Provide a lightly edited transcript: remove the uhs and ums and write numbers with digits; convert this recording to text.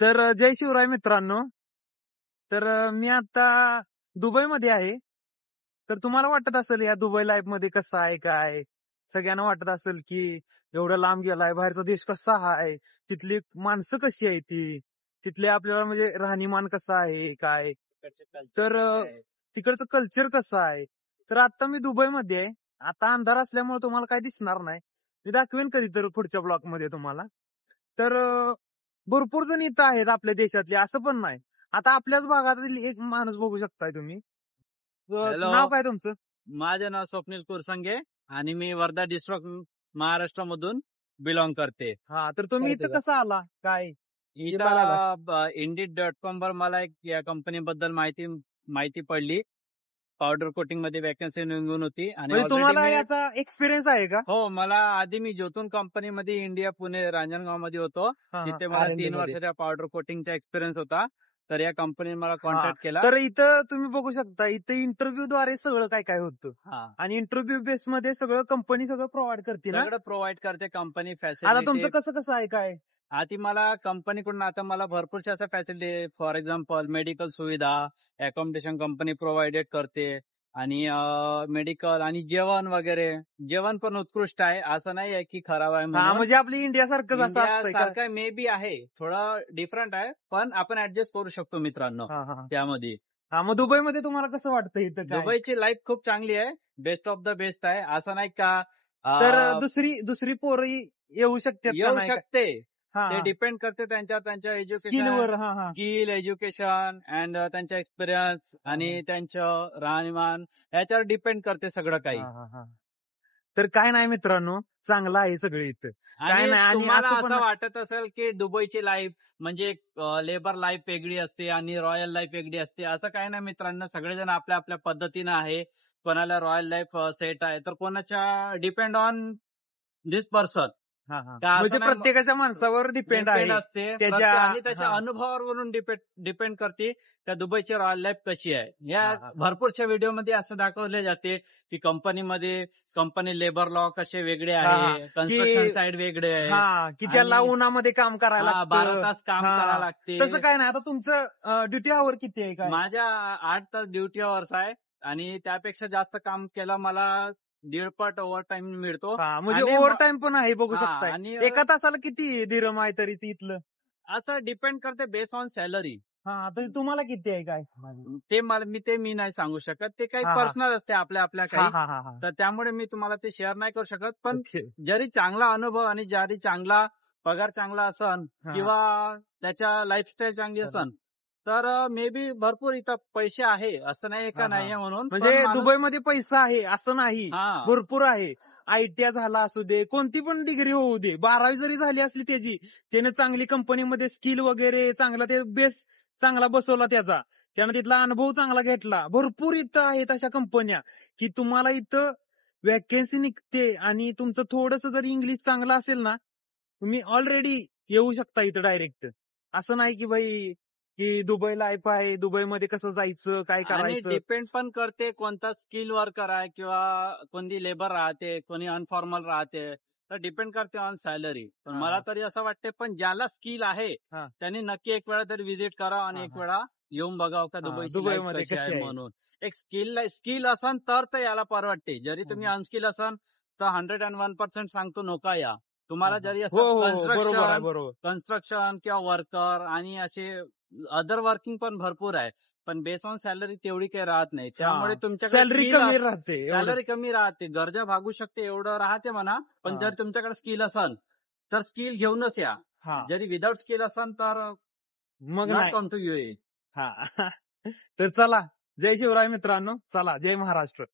तर जय शिवराय मित्रांनो. तर मी आता दुबईमध्ये आहे. तर तुम्हाला वाटत असेल या दुबई लाईफ मध्ये कसं आहे काय? सगळ्यांना वाटत असेल की एवढं लांब गेलाय, बाहेरचा देश कसा आहे, तिथली माणसं कशी आहे ती, तिथले आपल्याला म्हणजे राहणीमान कसं आहे काय, तर तिकडचं कल्चर कसं आहे. तर आता मी दुबईमध्ये आहे. आता अंधार असल्यामुळे तुम्हाला काय दिसणार नाही. मी दाखवेन कधी तर पुढच्या ब्लॉक मध्ये तुम्हाला. तर भरपूर जण इथं आहेत आपल्या देशातले, असं पण नाही. आता आपल्याच भागातील एक माणूस बघू शकताय तुम्ही. हॅलो, नाव काय तुमचं? माझे नाव स्वप्नील कुरसंगे आणि मी वर्धा डिस्ट्रिक्ट महाराष्ट्रामधून बिलॉंग करते. हा, तर तुम्ही इथं कसं आला काय हे बघायला? इथं Indeed.com वर मला एक या कंपनीबद्दल माहिती पडली. पावडर कोटिंग मध्ये वॅकन्सी निघून होती आणि म्हणजे ऑलरेडी तुम्हाला मी याचा एक्सपिरियन्स आहे का? हो, मला आधी मी ज्योतून कंपनीमध्ये इंडिया पुणे रांजणगाव मध्ये होतो. हा, तिथे मला R&D 3 मध्ये. वर्षाच्या पावडर कोटिंगचा एक्सपिरियन्स होता. तर या कंपनीने मला हा, कॉन्टॅक्ट केला. तर इथं तुम्ही बघू शकता, इथं इंटरव्ह्यू द्वारे सगळं काय काय होतं. हा, आणि इंटरव्ह्यू बेस मध्ये सगळं कंपनी सगळं प्रोव्हाइड करते ना. सगळं प्रोव्हाइड करते कंपनी आता फॅसिलिटी. तुमचं कसं कसं आहे काय? आधी मला कंपनीकडून आता मला भरपूरशा अशा फॅसिलिटी, फॉर एक्झाम्पल मेडिकल सुविधा, अकोमोडेशन कंपनी प्रोव्हाइडेड करते आणि मेडिकल आणि जेवण वगैरे. जेवण पण उत्कृष्ट आहे, असं नाही आहे की खराब आहे हा, म्हणून. म्हणजे आपली इंडिया सारखंच असं इंडिया असतंय का? सारखा मे बी आहे, थोडं डिफरंट आहे, पण आपण ऍडजस्ट करू शकतो मित्रांनो हा हा त्यामध्ये. हा, मग दुबईमध्ये तुम्हाला कसं वाटतं इथं काय? दुबईची लाईफ खूप चांगली आहे, बेस्ट ऑफ द बेस्ट आहे. असं नाही का तर दुसरी दुसरी पोरं येऊ शकतात का येऊ नाही काय? शकते, हा ते डिपेंड करते त्यांच्या स्किल एज्युकेशन, वर. हा हा स्किल, एज्युकेशन अँड त्यांच्या एक्सपिरियन्स आणि त्यांचं राहणीमान याच्यावर डिपेंड करते सगळं काही. हा हा हा. तर काय नाही मित्रांनो, चांगलं आहे सगळं इथं. काय आणि नाही, आणि तुम्हाला असं पण असं वाटत असेल की दुबईची लाईफ म्हणजे लेबर लाईफ वेगळी असते आणि रॉयल लाईफ वेगळी असते, असं काही नाही मित्रांनो. सगळेजण आपल्या आपल्या पद्धतीनं आहे. कोणाला रॉयल लाईफ सेट आहे, तर कोणाच्या डिपेंड ऑन दिस पर्सन. हा हा, का म्हणजे असं नाही, प्रत्येकाच्या माणसावर डिपेंड डिपेंड आहे असते त्याच्या. आणि त्याच्या हा अनुभवावरून डिपेंड करते त्या दुबईची रॉयल लाईफ कशी आहे. या हा हा भरपूरशा व्हिडिओमध्ये असं दाखवले जाते की कंपनी लेबर लॉ कसे वेगळे हा हा, आहे, की कन्स्ट्रक्शन साईड वेगळे आहे हा, की त्याला आणि उन्हामध्ये काम करायला 12 लागतं. तास काम करावं हा, लागते. तसं काय नाही. आता तुमचं ड्युटी आवर किती आहे काय? माझ्या 8 तास ड्युटी अवर्स आहे आणि त्यापेक्षा जास्त काम केलं मला 1.5 पट ओव्हर टाइम मिळतो. हा, म्हणजे आणि ओव्हर टाइम पण आहे, बघू हा शकताय. आणि एका तासाला किती दिरम आहे तरी इथलं? असं डिपेंड करते बेस ऑन सॅलरी. हा, तर तुम्हाला किती आहे काय? मी नाही सांगू शकत, ते काही हा हा पर्सनल असते आपल्या हा काही. हा हा हा. तर त्यामुळे मी तुम्हाला ते शेअर नाही करू शकत. पण ओके. जरी चांगला अनुभव आणि जरी चांगला पगार चांगला असन हा. किंवा त्याच्या लाईफस्टाईल चांगली असन, तर मे बी भरपूर इथं पैसे आहे, असं नाही हा का हा, नाहीये म्हणून. पण म्हणजे माणूस दुबईमध्ये पैसा आहे असं नाही, हा भरपूर आहे. आयटीआय झाला असू दे, कोणती पण डिग्री होऊ दे, 12वी जरी झाली असली त्याची, त्याने चांगली कंपनीमध्ये स्किल वगैरे चांगला, ते बेस चांगला बसवला त्याचा, त्यानं तिथला अनुभव चांगला घेतला. भरपूर इथं आहेत अशा कंपन्या की तुम्हाला इथं वॅकन्सी निघते, आणि तुमचं थोडस जरी इंग्लिश चांगलं असेल ना, तुम्ही ऑलरेडी येऊ शकता इथं डायरेक्ट. असं नाही की भाई की दुबई लाईफ आहे, दुबईमध्ये कसं जायचं काय आणि करायचं. डिपेंड पण करते कोणता स्किल वर्कर आहे किंवा कोणती लेबर राहते, कोणी अनफॉर्मल राहते. तर डिपेंड करते ऑन सॅलरी. पण हा मला हा तरी असं वाटते, पण ज्याला स्किल आहे हा त्यांनी नक्की एक वेळा तरी व्हिजिट करावं आणि हा एक हा वेळा येऊन बघावं का हा, दुबईची लाईफ दुबईमध्ये कशी आहे कशी आहे. म्हणून. एक स्किल असन तर याला परवडते. जरी तुम्ही हम्म. अनस्किल असन तर 101% सांगतो नका या. हा तुम्हाला हा. जरी हो असं हो हो, बरोबर आहे, बरोबर. कन्स्ट्रक्शन किंवा वर्कर आणि असे अदर वर्किंग पण भरपूर आहे. पण बेस ऑन सॅलरी तेवढी काही राहत नाही. हा, त्यामुळे तुमच्याकडे सॅलरी कमी राहते सॅलरी एवढंच. कमी राहते. गरजा भागू शकते एवढं राहते म्हणा. पण हा जर तुमच्याकडे स्किल असन तर स्किल घेऊनच या. हा, जरी विदाउट स्किल असन तर मग नॉट नाही. कम टू यूए. हा तर चला, जय शिवराय मित्रांनो, चला, जय महाराष्ट्र.